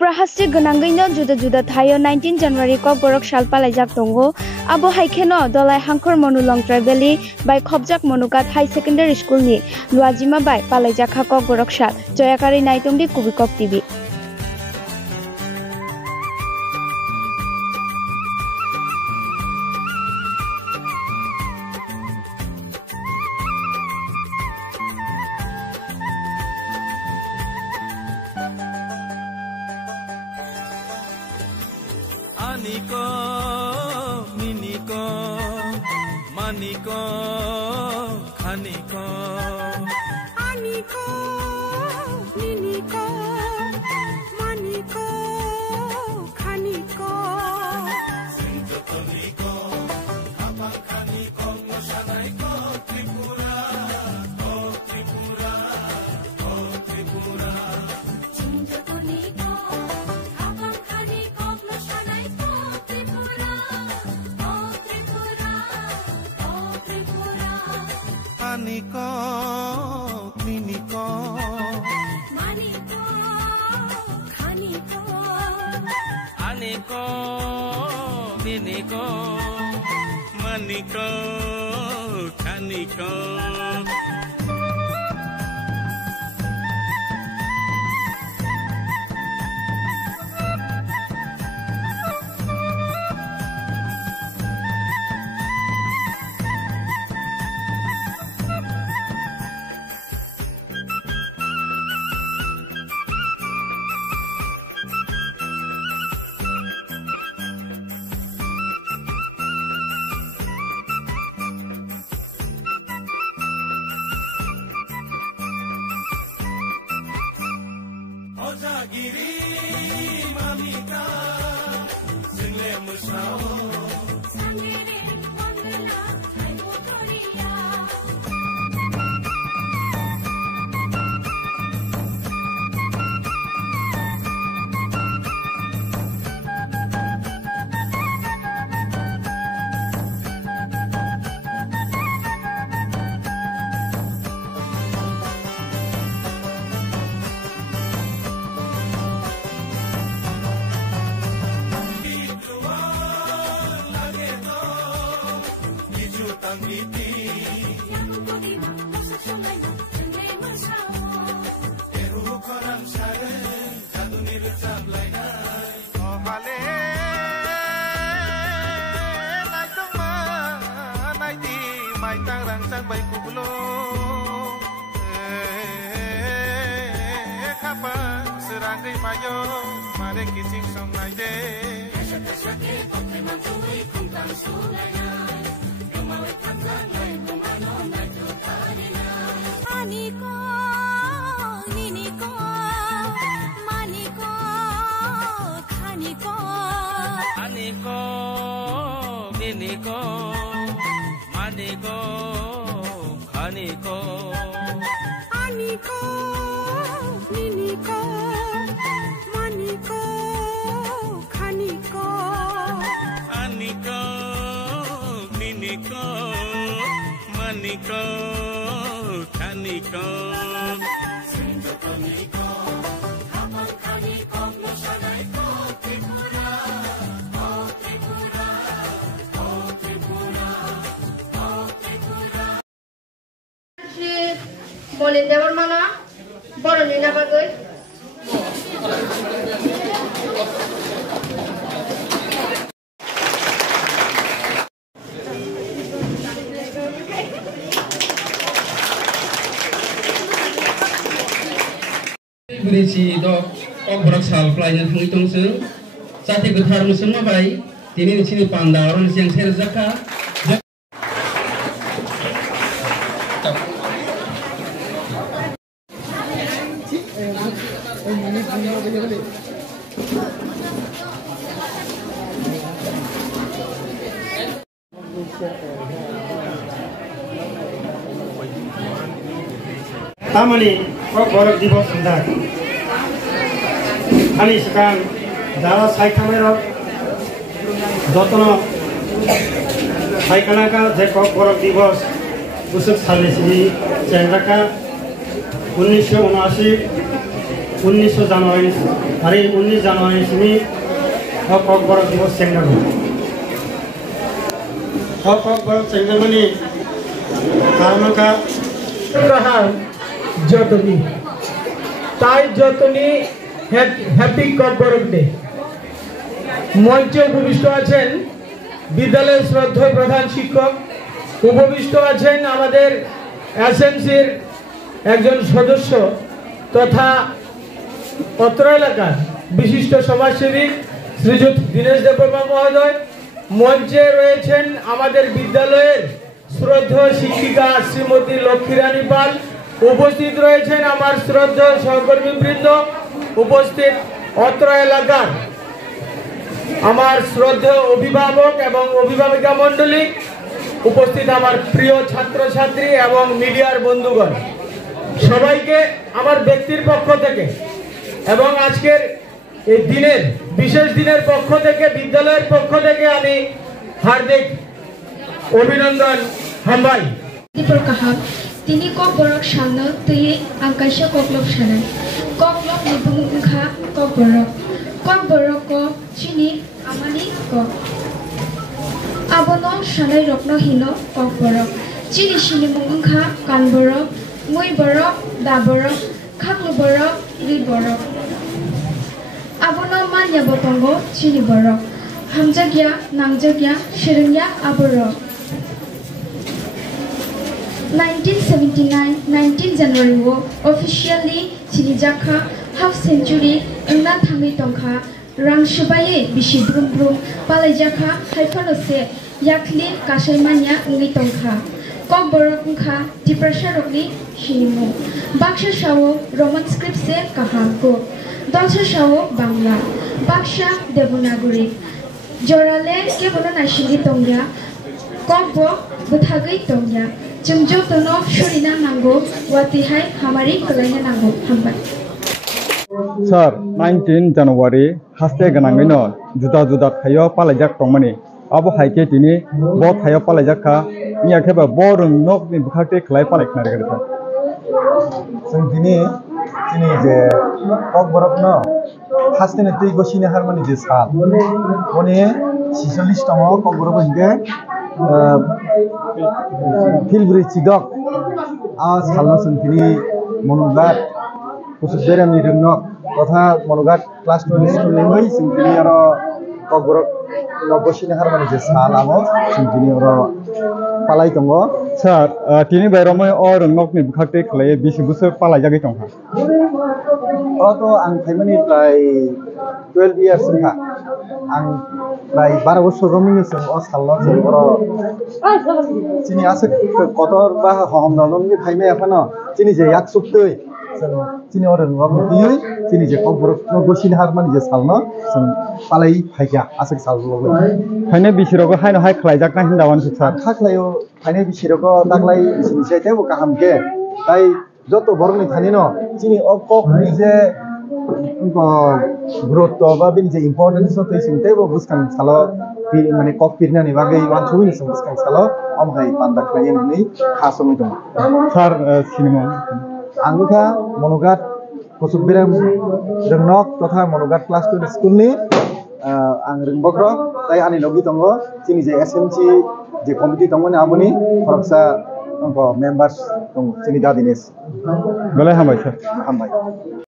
prahasti gonangino juda-juda thayo 19 January ko borok sal palaijak tongo abo haikheno dolai hangkhor monulong tribally by khobjak monukat high secondary school ni luajima by palaijak khako borok sal joyakari naitongdi kubikok tv Aniko, miniko, maniko, khaniko. Aniko, miniko, maniko, khaniko. Sintotoniko, abang khaniko, ngosanaiko, Tripura, oh Tripura, oh Tripura. Sintotoniko, abang khaniko, ngosanaiko, Tripura, oh Tripura, oh Tripura. Aniko, miniko, Maniko, khaniko. aniko, miniko, maniko, khaniko. Ojagiri mamita single musao Sangere mondala ay motoria. Aniko, miniko, maniko, khaniko. Aniko, miniko, maniko, khaniko. Aniko, miniko, maniko, khaniko. Aniko, miniko, maniko, khaniko. Sintotoniko, abang khaniko, ngosanaiko, Tripura, oh Tripura, oh Tripura, oh Tripura. বলেন দেবর মানা বড় নিনা বাগৈ Berisi dok obrak sal pelayan penghitung seng, sate getar musim mabai, ini di sini pandai orang yang serzaka. Tamani kok borok divorce sudah. Ani sekarang dalam saya kamera jotono saya kenaka je kok borok divorce usuk salis ini saya raka 1979 19 January আৰু 19 January Simi cock বৰক দিবস চেংগল cock বৰক চেংগল মানে কারণকা কাহার যতনি তাই যতনি happy cock বরক day মঞ্চে উপবিষ্ট আছেন বিদ্যালয়ের শ্রদ্ধেয় প্রধান শিক্ষক উপবিষ্ট আছেন আমাদের এসএমসির একজন সদস্য তথা অত্র এলাকার বিশিষ্ট সমাজসেবী শ্রীযুক্ত দীনেশ দেববর্মা মহোদয় মঞ্চে রয়েছেন আমাদের বিদ্যালয়ের শ্রদ্ধেয় শিক্ষিকা শ্রীমতী লক্ষ্মীরানী পাল উপস্থিত রয়েছেন আমার শ্রদ্ধেয় সহকর্মীবৃন্দ উপস্থিত অত্র এলাকার আমার শ্রদ্ধেয় অভিভাবক এবং অভিভাবিকা মণ্ডলী উপস্থিত আমার প্রিয় ছাত্রছাত্রী এবং মিডিয়ার বন্ধুগণ সবাইকে আমার ব্যক্তির পক্ষ থেকে এবং আজকের এই দিনের বিশেষ দিনের পক্ষ থেকে বিদ্যালয়ের পক্ষ থেকে আমি হার্দিক অভিনন্দন হামবাই দীপর কাহাক তিনি কক বরক সামনে তুই আকাশে ককলক সানাই ককলক নিবুংখা কক বরক ক চিনি আমানি কক আবনো সানাই রত্নহীন কক বরক চিনি সিনি মুংখা কান বরক মুই বরক দা বরক খাকলু বরক রি বরক আবনো মানিয়া বতঙ্গ চিনি বরক হামজাগিয়া নাংজাগিয়া সেরেঙ্গিয়া আবরক 1979 January wo officially chini jakha half century engna thangi tongkha rang shubaye bishi brum brum palai jakha haifano se yaklin kasai manya ngi tongkha kok borok ungkha diprasha rokni shinimu baksha shawo roman script se kahanko dalsha shawo bangla baksha devanagari jorale kebono naishigi tongya kok bo buthagui tongya Jumjo tono shurina nango watihai hamari kalaina nango hambai Sir 19 January haste ganangino juda thayo palajak tongmani abo haike tini bo thayo palajak kha niya kheba borung nok ni bukhate khlai palakna regada sing dini je kok borok no haste ne tei gosine harmoni je sal one 46 tamo kok borok hinde Filbri Chidok awas halno sentini monogat khusus beram ni rengnok totha monogat class 12 school lengoi sentini aro kogborok nobosine harmani je salamo sentini aro palai tongo sir tini bairomoi o rengnok ni bukhakte khlai bisi busur palai jagi tongha to ang thaimani plai 12 years ha ang প্রায় 12 বছর রমিং আছে ও সালনো oro চিনি আছে কতর বা হমনলমনি ফাইমে এখানো চিনি যে এক সুক্তই চিনি ওর নবদিই চিনি যে কবর গসিন হারমানি যে সালনো পালাই ফাইকা আছে সাললো ফাইনে বিশিরক হাইনো হাই খলাইজাক না হিন্দাওয়ান সুসার খাখলাইও ফাইনে বিশিরক দাগলাই সিনসাইতেও কাহামকে তাই যত বরনি থানিনো চিনি অকক নিজে গুরুত্ব বা বিন যে ইম্পর্টেন্স হতে সিনতে বো বুসকান সালো মানে কক পিরনানি বাগै वानसुनि सम बुसकान सालो আমহাই পান্দা খাইনি খাসমি দं স্যার সিনেমা आंगुखा मनोगात कसुबिराम रंगनक तथा मनोगात क्लास 2 स्कुलनि आं रोंबग्र ताई आनि लगी दङ चिनि जे एसएमसी जे कमिटि दङ नि आबुनि फरकसा मेम्बार्स दङ चिनि दा दिनेश गलाय हामबाय सर हामबाय